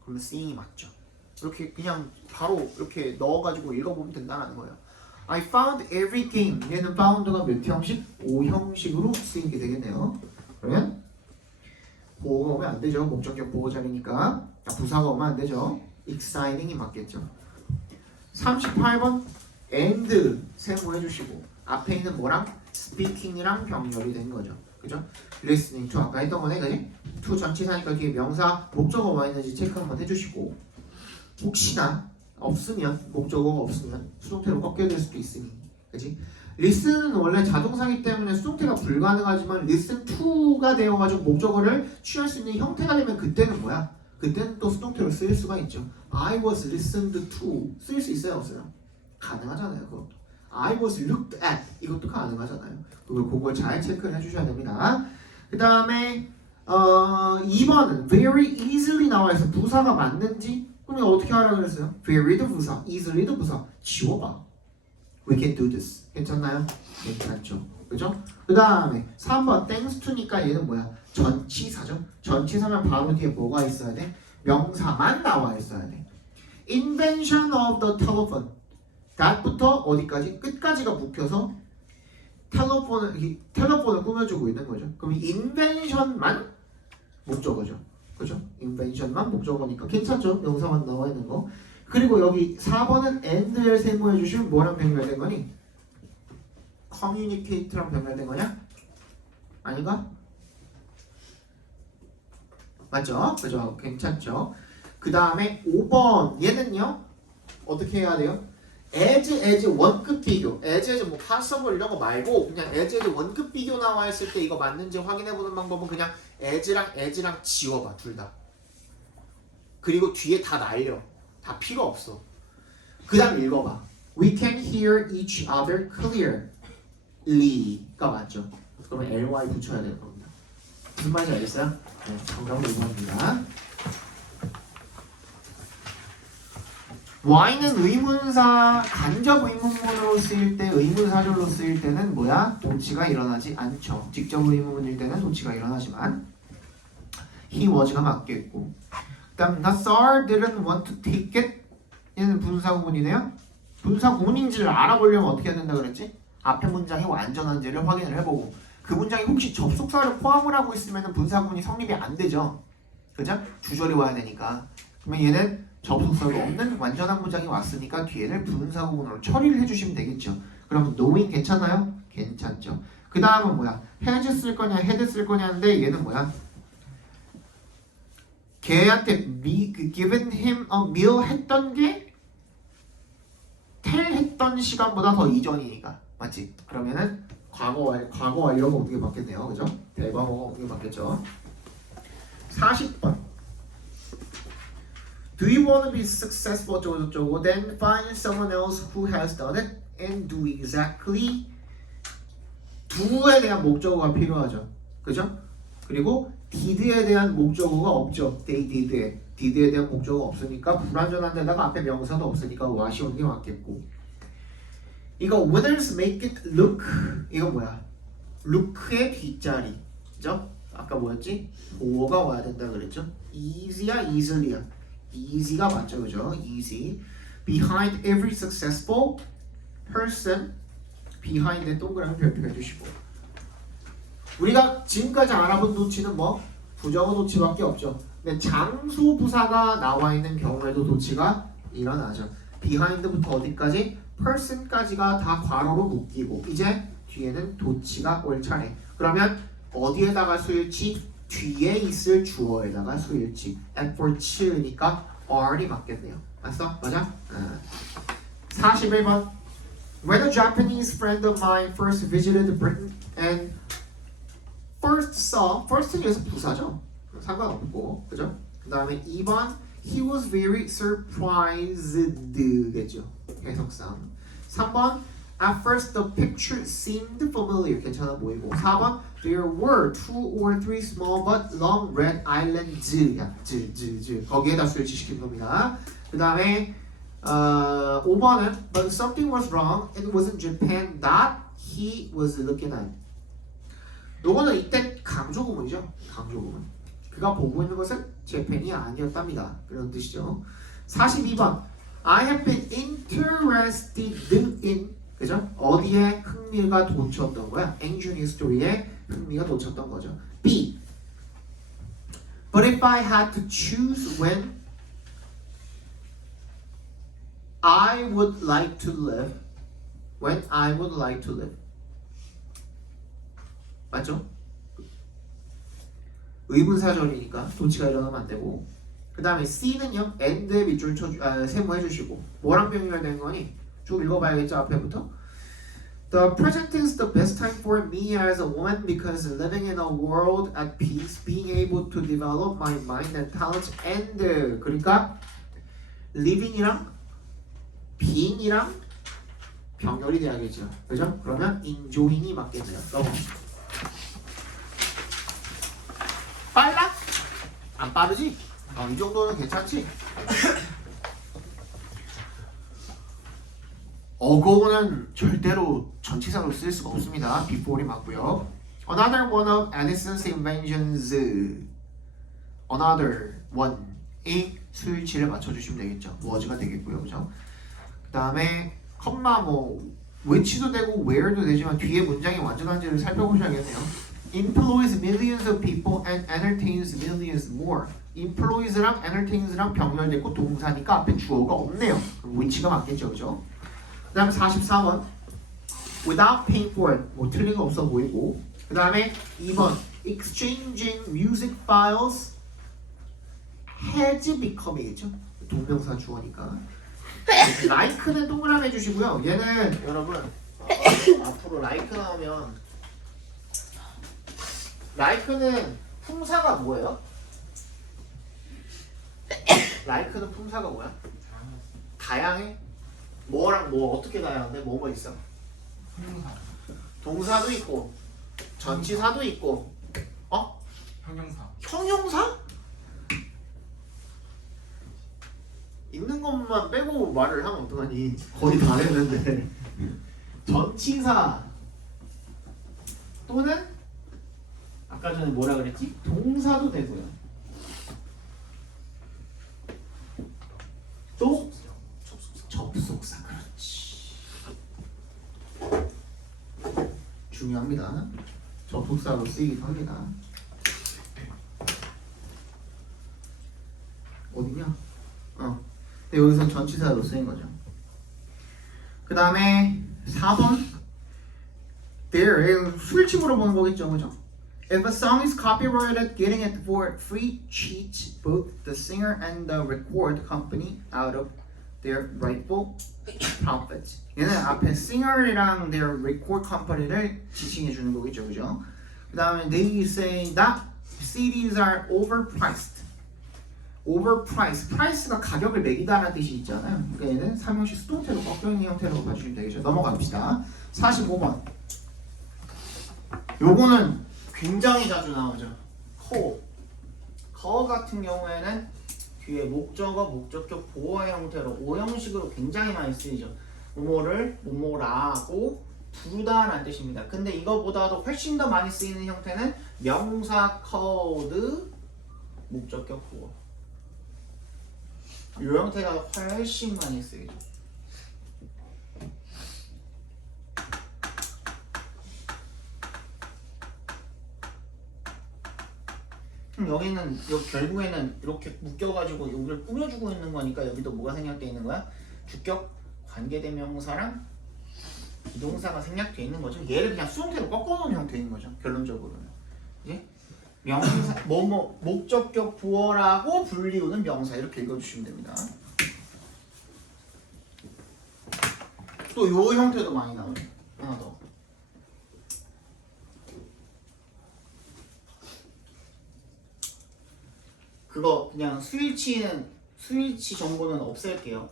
그러면 seeing이 맞죠. 이렇게 그냥 바로 이렇게 넣어가지고 읽어보면 된다는 거예요. I found every game. 얘는 found가 몇 형식? 5형식으로 쓰이게 되겠네요. 그러면 보호가 오면 안 되죠. 목적격 보호 자리니까 부사가 오면 안 되죠. exciting이 맞겠죠. 38번 and 세모 해주시고 앞에 있는 뭐랑 speaking이랑 병렬이 된 거죠. 그죠? listening to 아까 했던 거네, 그지? to 전치사니까 뒤에 명사 목적어 뭐 있는지 체크 한번 해주시고 혹시나 없으면 목적어가 없으면 수동태로 꺾여야 될 수도 있으니, 그지? listen은 원래 자동사기 때문에 수동태가 불가능하지만 listen to가 되어가지고 목적어를 취할 수 있는 형태가 되면 그때는 뭐야? 그때는 또 수동태로 쓰일 수가 있죠. I was listened to 쓰일 수 있어요, 없어요? 가능하잖아요, 그것도. I was looked at 이것도 가능하잖아요. 그걸 잘 체크를 해주셔야 됩니다. 그 다음에 2번은 very easily 나와 있어. 부사가 맞는지 그럼 어떻게 하라 그랬어요? very도 부사, easily도 부사. 지워봐. We can do this. 괜찮나요? 괜찮죠. 그죠? 그 다음에 3번 thanks to니까 얘는 뭐야? 전치사죠. 전치사면 바로 뒤에 뭐가 있어야 돼? 명사만 나와 있어야 돼. Invention of the telephone. that부터 어디까지? 끝까지가 묶여서 텔레폰을 꾸며주고 있는 거죠. 그럼 invention만 목적어죠. 그죠? invention만 목적어니까 괜찮죠? 명사만 나와 있는 거. 그리고 여기 4번은 and를 세모해 주시면 뭐랑 병렬된 거니? communicate랑 병렬된 거냐? 아닌가? 맞죠? 그죠? 괜찮죠? 그 다음에 5번 얘는요 어떻게 해야 돼요? as 원급 비교 as 뭐 possible 이런 거 말고 그냥 as 원급 비교 나와 있을 때 이거 맞는지 확인해 보는 방법은 그냥 as랑 지워봐 둘 다. 그리고 뒤에 다 날려. 다 필요 없어. 그 다음 읽어봐. We can hear each other clearly가 맞죠? 그러면 ly 붙여야 되는 겁니다. 무슨 말인지 알겠어요? 네, 정답은 5번입니다. Y는 의문사, 간접 의문문으로 쓰일 때, 의문사절로 쓰일 때는 뭐야? 도치가 일어나지 않죠. 직접 의문문일 때는 도치가 일어나지만 he was가 맞겠고 그 다음 Nassar didn't want to take it 얘는 분사구문이네요. 분사구문인지를 알아보려면 어떻게 해야 된다 그랬지? 앞에 문장이 완전한지를 확인을 해보고 그 문장이 혹시 접속사를 포함을 하고 있으면 분사구문이 성립이 안 되죠. 그죠? 주절이 와야 되니까. 그러면 얘는 접속사가 없는 완전한 문장이 왔으니까 뒤에를 분사구문으로 처리를 해주시면 되겠죠. 그럼 knowing 괜찮아요? 괜찮죠. 그 다음은 뭐야? has 쓸 거냐 had 쓸 거냐인데 얘는 뭐야? 걔한테 given him a meal 했던 게 tell 했던 시간보다 더 이전이니까 맞지? 그러면은 과거 완료가 어떻게 바뀌었네요. 그죠? 대과거가 어떻게 바뀌었죠? 40번 Do you want to be successful? 어쩌고저쩌고 Then find someone else who has done it and do exactly do에 대한 목적어가 필요하죠. 그죠? 그리고 did에 대한 목적어가 없죠. They did에 대한 목적어가 없으니까 불완전한 데다가 앞에 명사도 없으니까 what이 오는 게 맞겠고 이거 winners make it look 이거 뭐야? look의 뒷자리 그죠? 아까 뭐였지? 보어가 와야 된다 그랬죠? easy야 easily야 easy가 맞죠 그죠? easy behind every successful person behind에 동그라미 별표 해주시고 우리가 지금까지 알아본 도치는 뭐? 부정어 도치밖에 없죠. 근데 장소 부사가 나와 있는 경우에도 도치가 일어나죠. behind부터 어디까지? person까지가 다 괄호로 묶이고 이제 뒤에는 도치가 올 차례. 그러면 어디에다가 수일치? 뒤에 있을 주어에다가 수일치. and for chill니까 R이 맞겠네요. 맞어? 맞아? 41번 When a Japanese friend of mine first visited Britain and first는 여기서 부사죠. 상관없고 그죠? 그 다음에 2번 He was very surprised겠죠. 해석상 3번 At first the picture seemed familiar 괜찮아 보이고 4번 There were 2 or 3 small but long red islands 거기에다 수일치 시킨 겁니다. 그 다음에 5번은 But something was wrong. It wasn't Japan that he was looking at. 요거는 이때 강조구문이죠. 강조구문. 그가 보고 있는 것은 재팬이 아니었답니다. 그런 뜻이죠. 42번 I have been interested in 그죠? 어디에 흥미가 돋쳤던 거야? Ancient history에 흥미가 돋쳤던 거죠. B But if I had to choose when I would like to live when I would like to live 맞죠? 의문사절이니까 도치가 일어나면 안 되고 그 다음에 C는요 and의 밑줄 세모해 주시고 뭐랑 병렬된 거니? 쭉 읽어봐야겠죠 앞에부터 The present is the best time for me as a woman because living in a world at peace being able to develop my mind and talents and 그러니까 living이랑 being이랑 병렬이 돼야겠죠 그죠? 그러면 enjoying이 맞겠네요 넘어갑시다 빨라? 안 빠르지? 이 정도는 괜찮지? 어고는 절대로 전치사로 쓸 수가 없습니다. before이 맞고요. Another one of Edison's inventions. Another one이 수일치를 맞춰주시면 되겠죠. was가 되겠고요. 그죠? 그 다음에 컴마 뭐 which도 되고 where도 되지만 뒤에 문장이 완전한지를 살펴보셔야겠네요. Employs millions of people and entertains millions more. employes랑 entertains랑 병렬됐고 동사니까 앞에 주어가 없네요. 그럼 위치가 맞겠죠, 그죠? 그 다음에 44번 without paying for it. 뭐 틀린 거 없어 보이고. 그 다음에 2번 exchanging music files has become이겠죠? 동명사 주어니까. like는 동그라미 해주시고요. 얘는 여러분 앞으로 like 나오면 like는 품사가 뭐예요? like는 품사가 뭐야? 다양해? 뭐랑 뭐 어떻게 다양한데? 뭐가 있어? 형용사, 동사도 있고 전치사도 있고 형용사. 형용사? 있는 것만 빼고 말을 하면 어떡하니? 거의 다 했는데 전치사 또는 아까 전에 뭐라 그랬지? 동사도 되고요. 또 접속사 그렇지. 중요합니다. 접속사로 쓰이기도 합니다. 어디냐? 근데 여기서 전치사로 쓰인 거죠. 그 다음에 4번 There 술치 물어보는 거겠죠, 그죠? If a song is copyrighted, getting it for free cheats both the singer and the record company out of their rightful profits. 얘는 앞에 singer이랑 their record company를 지칭해 주는 거겠죠, 그죠? 그 다음에 they say that CDs are overpriced. overpriced. price가 가격을 매기다라는 뜻이 있잖아요. 그러니까 얘는 삼형식 수동태로 꺾여있는 형태로 봐주시면 되겠죠. 넘어갑시다. 45번. 요거는 굉장히 자주 나오죠. co 같은 경우에는 뒤에 목적어, 목적격 보어의 형태로 오형식으로 굉장히 많이 쓰이죠. 뭐뭐를 뭐뭐라고 부르다라는 뜻입니다. 근데 이거보다도 훨씬 더 많이 쓰이는 형태는 명사 co드 목적격 보어. 이 형태가 훨씬 많이 쓰이죠. 여기는 결국에는 이렇게 묶여가지고 여기를 꾸며주고 있는 거니까 여기도 뭐가 생략되어 있는 거야? 주격 관계대명사랑 비동사가 생략되어 있는 거죠. 얘를 그냥 수동태로 꺾어놓은 형태인 거죠. 결론적으로는 이제 명사 뭐뭐 목적격 부어라고 불리우는 명사 이렇게 읽어주시면 됩니다. 또 요 형태도 많이 나오죠. 하나 더. 그거 그냥 스위치 정보는 없앨게요.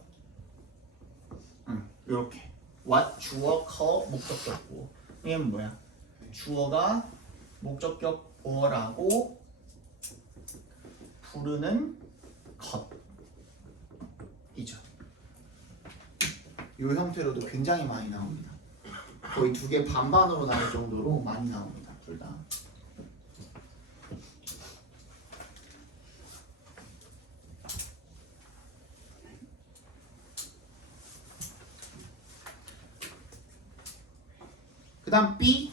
요렇게 what 주어 call 목적격 부어. 이게 뭐야? 주어가 목적격 부어라고 부르는 것이죠. 이 형태로도 굉장히 많이 나옵니다. 거의 두 개 반반으로 나올 정도로 많이 나옵니다. 둘 다. 그 다음 B.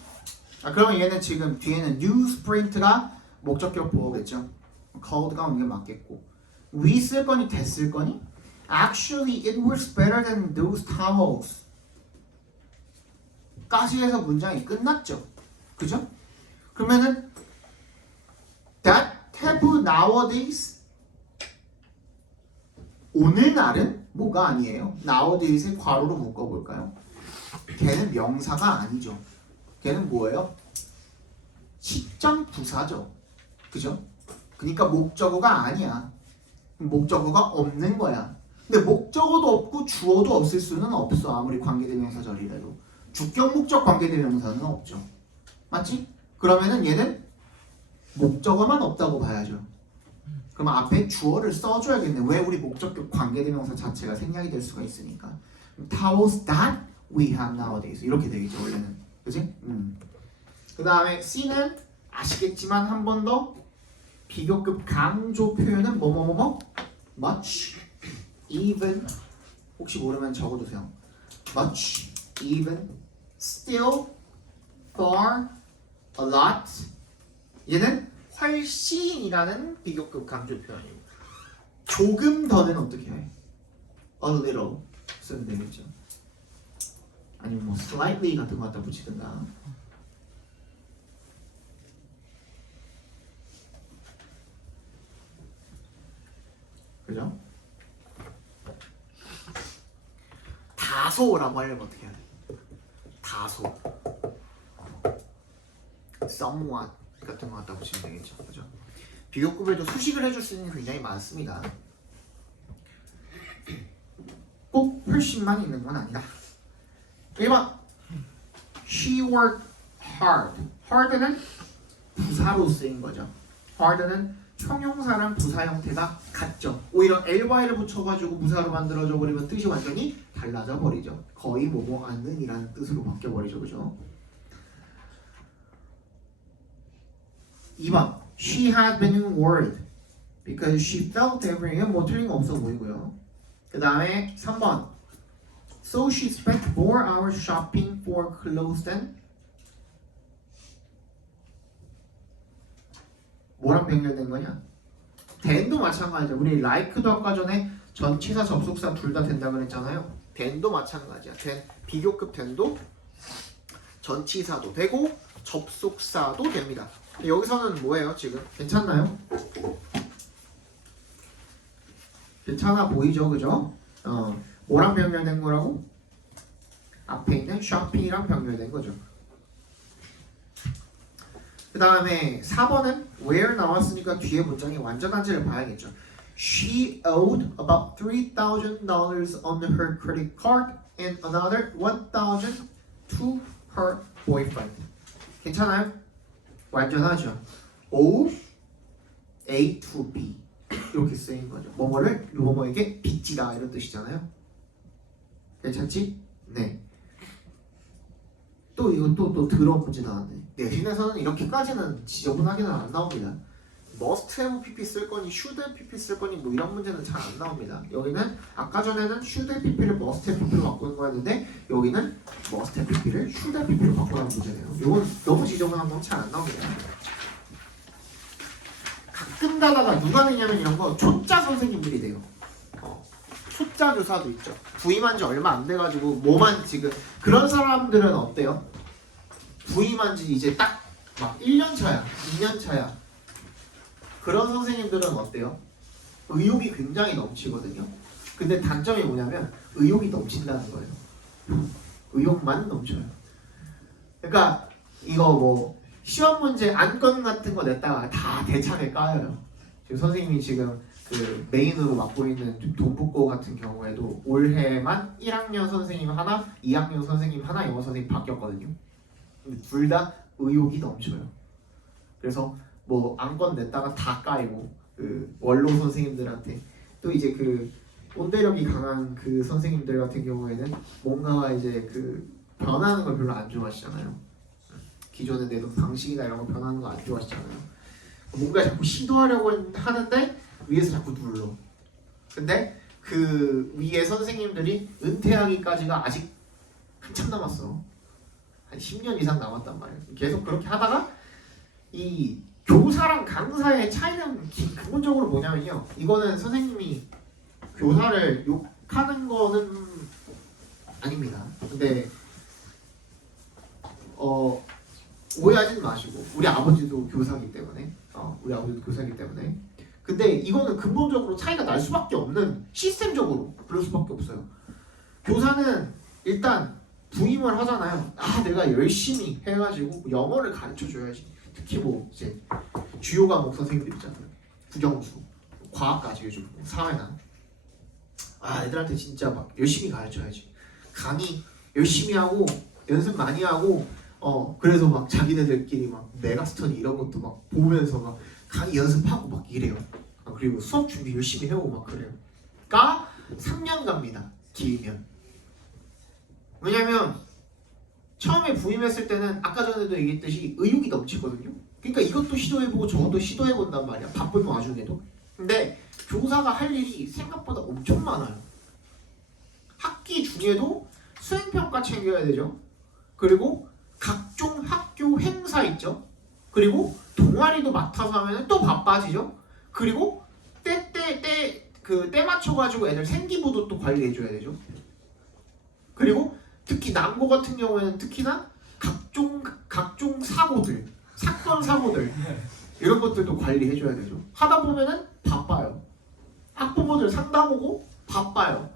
그러면 얘는 지금 뒤에는 newsprint가 목적격 보호겠죠. called가 오는 게 맞겠고. we 쓸 거니 that 쓸 거니? Actually it works better than those towels. 까지 해서 문장이 끝났죠. 그죠? 그러면은 that have nowadays 오늘날은 뭐가 아니에요. nowadays의 괄호로 묶어볼까요? 걔는 명사가 아니죠. 걔는 뭐예요? 시점 부사죠. 그죠? 그러니까 목적어가 아니야. 목적어가 없는 거야. 근데 목적어도 없고 주어도 없을 수는 없어. 아무리 관계대명사절이라도. 주격 목적 관계대명사는 없죠. 맞지? 그러면은 얘는 목적어만 없다고 봐야죠. 그럼 앞에 주어를 써줘야겠네. 왜? 우리 목적격 관계대명사 자체가 생략이 될 수가 있으니까. Towels that we have nowadays 이렇게 되겠죠 원래는. 그치? 그 다음에 C는 아시겠지만 한 번 더 비교급 강조 표현은 뭐뭐뭐뭐 much, even 혹시 모르면 적어두세요. much, even, still, far, a lot 얘는 훨씬이라는 비교급 강조 표현이고 조금 더는 어떻게 해? A little 쓰면 되겠죠. 아니면 뭐 slightly 같은 거 갖다 붙이든가. 그죠? 다소라고 하려면 어떻게 해야 돼? 다소 somewhat 같은 거 갖다 붙이면 되겠죠. 그죠? 비교급에도 수식을 해줄 수 있는 게 굉장히 많습니다. 꼭 훨씬만 있는 건 아니다. 1번 She worked hard. hard는 부사로 쓰인 거죠. hard는 형용사랑 부사 형태가 같죠. 오히려 ly를 붙여가지고 부사로 만들어져 버리면 뜻이 완전히 달라져 버리죠. 거의 뭐뭐 않는 이라는 뜻으로 바뀌어 버리죠. 그죠? 2번 She had been worried because she felt everything. 뭐 틀린 거 없어 보이고요. 그 다음에 3번 So she spent more hours shopping for clothes than 뭐랑 병렬된 거냐? then도 마찬가지야. 우리 like도 아까 전에 전치사 접속사 둘 다 된다 그랬잖아요. then도 마찬가지야. then 비교급 then도 전치사도 되고 접속사도 됩니다. 여기서는 뭐예요 지금? 괜찮나요? 괜찮아 보이죠, 그죠? 뭐랑 병렬된 거라고? 앞에 있는 shopping이랑 병렬된 거죠. 그 다음에 4번은 where 나왔으니까 뒤에 문장이 완전한지를 봐야겠죠. She owed about $3,000 on her credit card and another $1,000 to her boyfriend. 괜찮아요? 완전하죠. O, A to B 이렇게 쓰인 거죠. 뭐뭐를 뭐뭐에게 빚지다 이런 뜻이잖아요. 괜찮지? 네. 또 이거 또 더러운 문제 나왔네. 내신에서는 이렇게까지는 지저분하게는 안 나옵니다. must have pp 쓸 거니 should have pp 쓸 거니 뭐 이런 문제는 잘 안 나옵니다. 여기는 아까 전에는 should have pp를 must have pp로 바꾸는 거였는데 여기는 must have pp를 should have pp로 바꾸라는 문제네요. 이건 너무 지저분한 건 잘 안 나옵니다. 가끔 가다가 누가 내냐면 이런 거 초짜 선생님들이 돼요. 초짜 교사도 있죠. 부임한 지 얼마 안 돼가지고 뭐만 지금 그런 사람들은 어때요? 부임한 지 이제 딱 막 1년 차야, 2년 차야. 그런 선생님들은 어때요? 의욕이 굉장히 넘치거든요. 근데 단점이 뭐냐면 의욕이 넘친다는 거예요. 의욕만 넘쳐요. 그러니까 이거 뭐 시험 문제 안건 같은 거 냈다가 다 대창에 까여요. 지금 선생님이 지금 그 메인으로 맡고 있는 동북고 같은 경우에도 올해만 1학년 선생님 하나, 2학년 선생님 하나 영어 선생님 바뀌었거든요. 근데 둘 다 의욕이 넘쳐요. 그래서 뭐 안건 냈다가 다 까이고 그 원로 선생님들한테 또 이제 그 온대력이 강한 그 선생님들 같은 경우에는 뭔가 이제 그 변하는 걸 별로 안 좋아하시잖아요. 기존에 내던 방식이나 이런 거 변하는 거 안 좋아하시잖아요. 뭔가 자꾸 시도하려고 하는데 위에서 자꾸 눌러. 근데 그 위에 선생님들이 은퇴하기까지가 아직 한참 남았어. 한 10년 이상 남았단 말이에요. 계속 그렇게 하다가 이 교사랑 강사의 차이는 근본적으로 뭐냐면요. 이거는 선생님이 교사를 욕하는 거는 아닙니다. 근데 오해하지는 마시고 우리 아버지도 교사이기 때문에 근데 이거는 근본적으로 차이가 날 수밖에 없는 시스템적으로 그럴 수밖에 없어요. 교사는 일단 부임을 하잖아요. 내가 열심히 해가지고 영어를 가르쳐 줘야지. 특히 뭐 이제 주요 과목 선생님들 있잖아요. 국영수, 과학까지 요즘 사회나 애들한테 진짜 막 열심히 가르쳐야지. 강의 열심히 하고 연습 많이 하고 그래서 막 자기네들끼리 막 메가스터디 이런 것도 막 보면서 막 강의 연습하고 막 이래요. 그리고 수업 준비 열심히 해오고 막 그래요. 3년 갑니다. 길면. 왜냐면 처음에 부임했을 때는 아까 전에도 얘기했듯이 의욕이 넘치거든요. 그러니까 이것도 시도해보고 저것도 시도해본단 말이야. 바쁜 와중에도. 근데 교사가 할 일이 생각보다 엄청 많아요. 학기 중에도 수행평가 챙겨야 되죠. 그리고 각종 학교 행사 있죠. 그리고 동아리도 맡아서 하면 또 바빠지죠. 그리고 때 맞춰가지고 애들 생기부도 또 관리해줘야 되죠. 그리고 특히 남고 같은 경우에는 특히나 각종 사고들, 사건 사고들 이런 것들도 관리해줘야 되죠. 하다 보면은 바빠요. 학부모들 상담 오고 바빠요.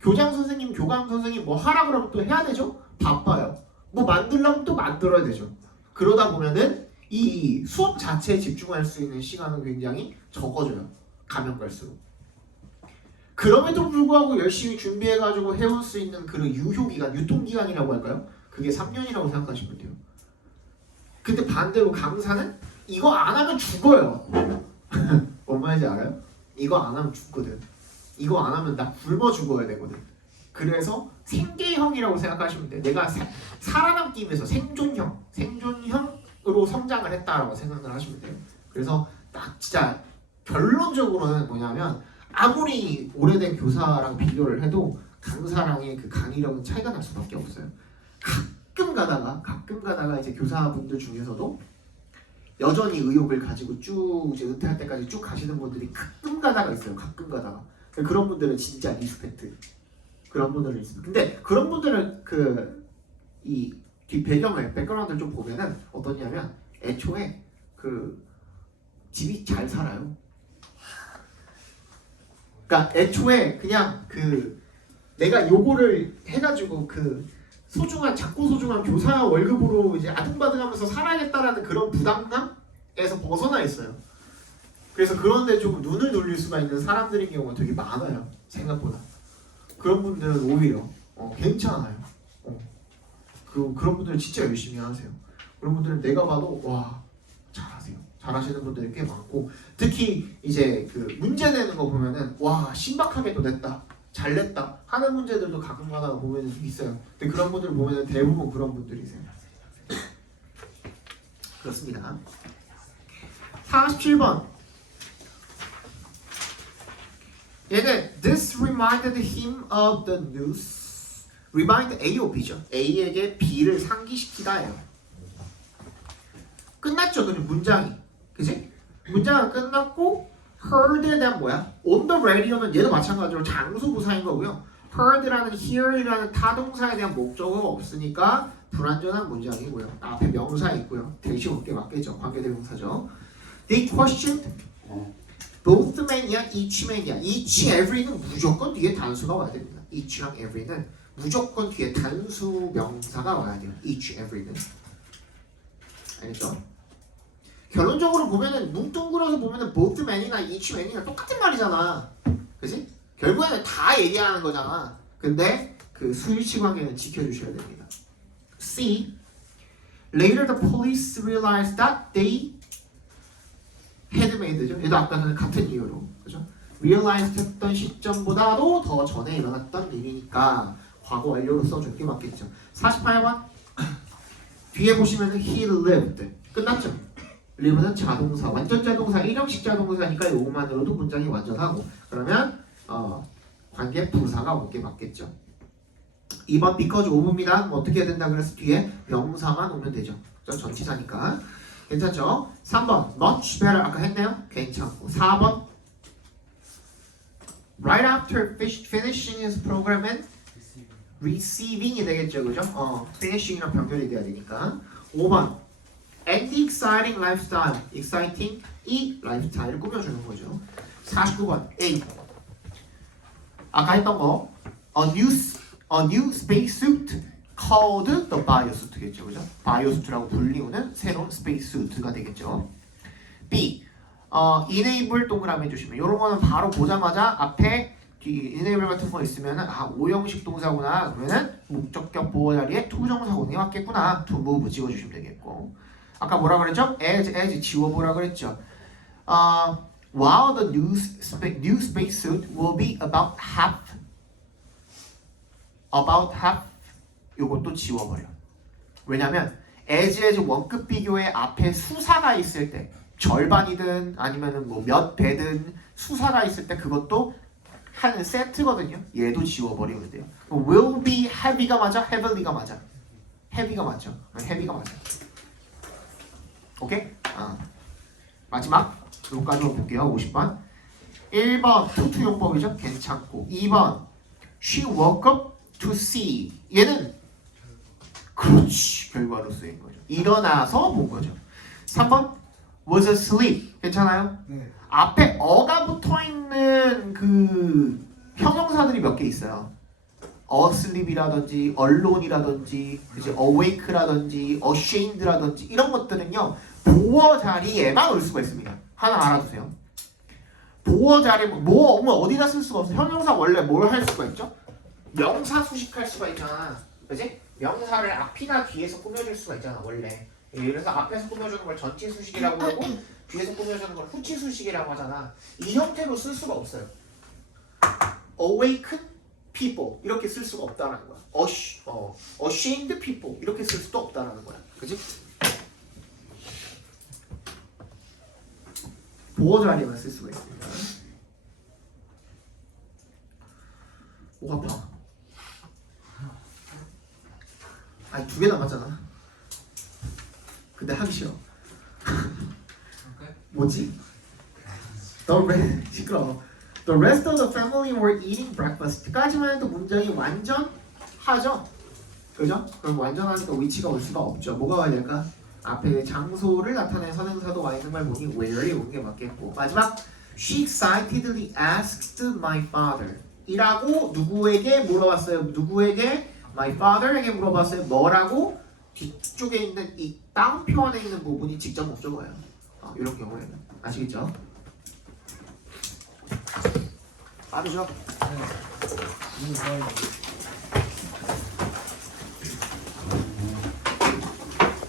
교장 선생님, 교감 선생님 뭐 하라 그러면 또 해야 되죠. 바빠요. 뭐 만들려면 또 만들어야 되죠. 그러다 보면은 이 수업 자체에 집중할 수 있는 시간은 굉장히 적어져요. 가면 갈수록. 그럼에도 불구하고 열심히 준비해가지고 해올 수 있는 그런 유효기간, 유통기간이라고 할까요? 그게 3년이라고 생각하시면 돼요. 근데 반대로 강사는 이거 안 하면 죽어요. 뭔 말인지 알아요? 이거 안 하면 죽거든. 이거 안 하면 나 굶어 죽어야 되거든. 그래서 생계형이라고 생각하시면 돼요. 내가 살아남기 위해서 생존형으로 성장을 했다라고 생각을 하시면 돼요. 그래서 딱 진짜 결론적으로는 뭐냐면 아무리 오래된 교사랑 비교를 해도 강사랑의 그 강의력은 차이가 날 수밖에 없어요. 가끔 가다가 이제 교사분들 중에서도 여전히 의욕을 가지고 쭉 이제 은퇴할 때까지 쭉 가시는 분들이 가끔 가다가 있어요. 가끔 가다가. 그런 분들은 진짜 리스펙트. 그런 분들은 있습니다. 근데 그런 분들은 이 뒤 배경을 백그라운드를 좀 보면은 어떠냐면 애초에 그 집이 잘 살아요. 그러니까 애초에 그냥 내가 요거를 해가지고 작고 소중한 교사 월급으로 이제 아등바등하면서 살아야겠다라는 그런 부담감에서 벗어나 있어요. 그래서 그런데 조금 눈을 돌릴 수가 있는 사람들인 경우가 되게 많아요. 생각보다. 그런 분들은 오히려 괜찮아요. 그런 분들은 진짜 열심히 하세요. 그런 분들은 내가 봐도 와 잘하세요. 잘하시는 분들이 꽤 많고 특히 이제 문제 내는 거 보면은 와 신박하게 또 냈다. 잘 냈다 하는 문제들도 가끔 가다가 보면 있어요. 근데 그런 분들 보면 대부분 그런 분들이세요. 그렇습니다. 47번. 얘는 This reminded him of the news. Remind A or B죠. A에게 B를 상기시키다예요. 끝났죠. 그냥 문장이. 그지? 문장은 끝났고 heard에 대한 뭐야? On the radio는 얘도 마찬가지로 장수 부사인 거고요. heard라는 hear이라는 타동사에 대한 목적어가 없으니까 불완전한 문장이고요. 앞에 명사 있고요. 대시 올게 맞겠죠. 관계대명사죠. They questioned both man이야, each man이야. each, every는 무조건 뒤에 단수가 와야 됩니다. each랑 every는 무조건 뒤에 단수 명사가 와야 돼요. each, every는. 알겠죠? 결론적으로 보면은 뭉뚱그려서 보면은 both man이나 each man이나 똑같은 말이잖아. 그지? 결국에는 다 얘기하는 거잖아. 근데 그 수일치 관계는 지켜주셔야 됩니다. C. Later the police realized that they had made죠. 얘도 아까 는 같은 이유로, 그죠? realized 했던 시점보다도 더 전에 일어났던 일이니까 과거 완료로 써준 게 맞겠죠. 48번 뒤에 보시면은 he lived 끝났죠. live는 자동사, 완전 자동사, 일형식 자동사니까 요것만으로도 문장이 완전하고 그러면 관계 부사가 온 게 맞겠죠. 2번 because of입니다. 어떻게 해야 된다 그래서 뒤에 명사만 오면 되죠. 전치사니까 괜찮죠? 3번 much better 아까 했네요. 괜찮고 4번 right after finishing his program and receiving이 되겠죠. 그죠? finishing이랑 병렬이 돼야 되니까 5번 and the exciting lifestyle exciting 이 라이프스타일을 꾸며주는 거죠. 49번 A 아까 했던 거 a new spacesuit called the biosuit겠죠. 그죠? biosuit라고 불리우는 새로운 spacesuit가 되겠죠. B enable 동그라미 해주시면 이런 거는 바로 보자마자 앞에 enable 같은 거 있으면은 오형식 동사구나 그러면은 목적격 보호 자리에 투부정사구니 왔겠구나. to move 찍어주시면 되겠고 아까 뭐라 그랬죠? as 지워보라 그랬죠. While the new spacesuit will be about half 요것도 지워버려. 왜냐면 as 원급 비교의 앞에 수사가 있을 때 절반이든 아니면은 뭐 몇 배든 수사가 있을 때 그것도 한 세트거든요. 얘도 지워버리면 돼요. will be heavy가 맞아? heavy가 맞아? heavy가 맞죠? heavy가 맞아. 오케이? 마지막 여기까지 볼게요. 50번 1번 투투용법이죠. 괜찮고 2번 She woke up to see 얘는 그렇지 결과로 쓰인 거죠. 일어나서 본 거죠. 3번 was asleep 괜찮아요? 네. 앞에 어가 붙어있는 그 형용사들이 몇 개 있어요. asleep이라든지 alone이라든지 그치? awake라든지 ashamed라든지 이런 것들은요 보어 자리에만 올 수가 있습니다. 하나 알아두세요. 보어 자리 뭐 어디다 쓸 수가 없어. 형용사 원래 뭘 할 수가 있죠? 명사 수식할 수가 있잖아. 그지? 명사를 앞이나 뒤에서 꾸며줄 수가 있잖아 원래. 그래서 앞에서 꾸며주는 걸 전치 수식이라고 하고 뒤에서 꾸며주는 걸 후치 수식이라고 하잖아. 이 형태로 쓸 수가 없어요. awaken people 이렇게 쓸 수가 없다는 거야. ashamed people 이렇게 쓸 수도 없다는 거야. 그지? 보어 자리에만 쓸 수가 있습니다. 목 아파. 아니 2개 남았잖아. 근데 하기 싫어. 뭐지? 시끄러워. The rest of the family were eating breakfast까지만 해도 문장이 완전하죠? 그죠? 그럼 완전하니까 위치가 올 수가 없죠. 뭐가 와야 될까? 앞에 장소를 나타내는 선행사도 와 있는 말 보니 where이 오는 게 맞겠고 마지막 She excitedly asked my father 이라고 누구에게 물어봤어요? 누구에게? My father에게 물어봤어요. 뭐라고? 뒤쪽에 있는 이 땅표 안에 있는 부분이 직접 목적어예요. 이런 경우에는 아시겠죠? 빠르죠? 네.